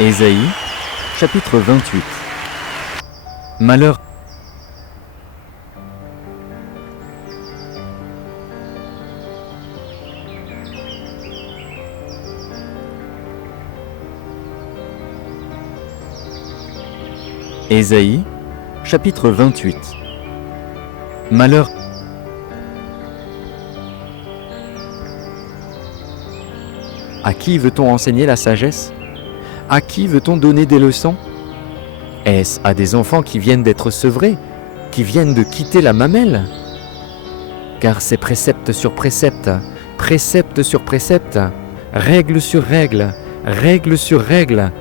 Ésaïe, chapitre 28. Malheur. Ésaïe, chapitre 28. Malheur. À qui veut-on enseigner la sagesse? À qui veut-on donner des leçons? Est-ce à des enfants qui viennent d'être sevrés, qui viennent de quitter la mamelle? Car c'est précepte sur précepte, précepte sur précepte, règle sur règle, règle sur règle,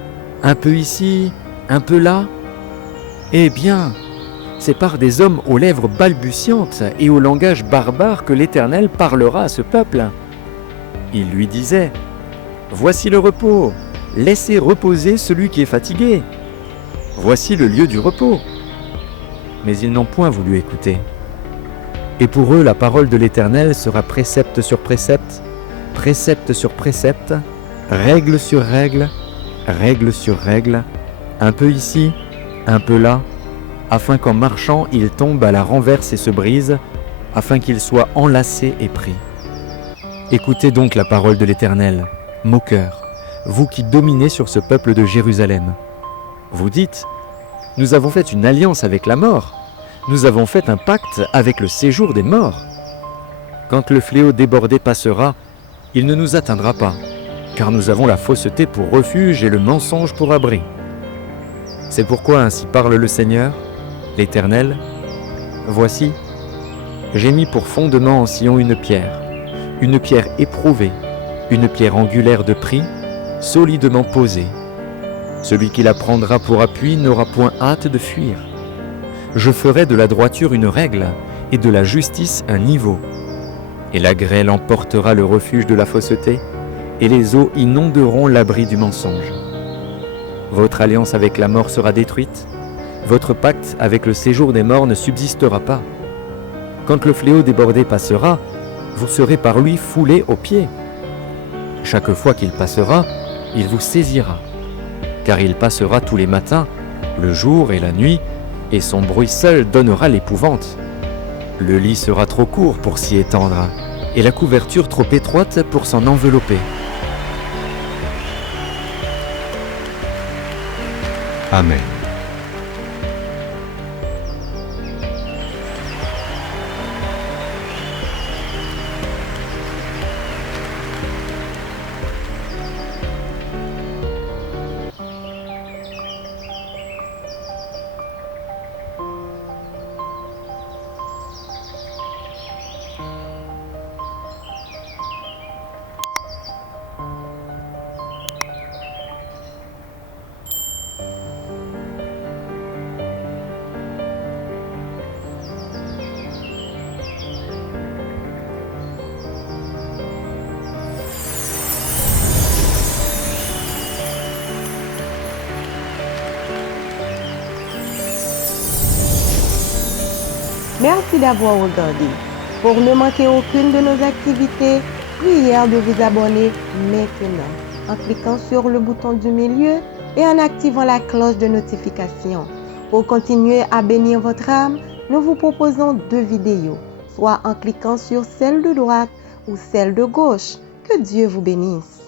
un peu ici, un peu là. Eh bien, c'est par des hommes aux lèvres balbutiantes et au langage barbare que l'Éternel parlera à ce peuple. Il lui disait: voici le repos, laissez reposer celui qui est fatigué. Voici le lieu du repos. Mais ils n'ont point voulu écouter. Et pour eux, la parole de l'Éternel sera précepte sur précepte, précepte sur précepte, règle sur règle, règle sur règle, un peu ici, un peu là, afin qu'en marchant, ils tombent à la renverse et se brisent, afin qu'ils soient enlacés et pris. Écoutez donc la parole de l'Éternel, moqueurs, vous qui dominez sur ce peuple de Jérusalem. Vous dites: nous avons fait une alliance avec la mort, nous avons fait un pacte avec le séjour des morts. Quand le fléau débordé passera, il ne nous atteindra pas, car nous avons la fausseté pour refuge et le mensonge pour abri. C'est pourquoi ainsi parle le Seigneur, l'Éternel: voici, j'ai mis pour fondement en Sion une pierre éprouvée, une pierre angulaire de prix, solidement posée. Celui qui la prendra pour appui n'aura point hâte de fuir. Je ferai de la droiture une règle et de la justice un niveau. Et la grêle emportera le refuge de la fausseté, et les eaux inonderont l'abri du mensonge. Votre alliance avec la mort sera détruite, votre pacte avec le séjour des morts ne subsistera pas. Quand le fléau débordé passera, vous serez par lui foulés aux pieds. Chaque fois qu'il passera, il vous saisira, car il passera tous les matins, le jour et la nuit, et son bruit seul donnera l'épouvante. Le lit sera trop court pour s'y étendre, et la couverture trop étroite pour s'en envelopper. Amen. Merci d'avoir regardé. Pour ne manquer aucune de nos activités, prière de vous abonner maintenant en cliquant sur le bouton du milieu et en activant la cloche de notification. Pour continuer à bénir votre âme, nous vous proposons 2 vidéos, soit en cliquant sur celle de droite ou celle de gauche. Que Dieu vous bénisse.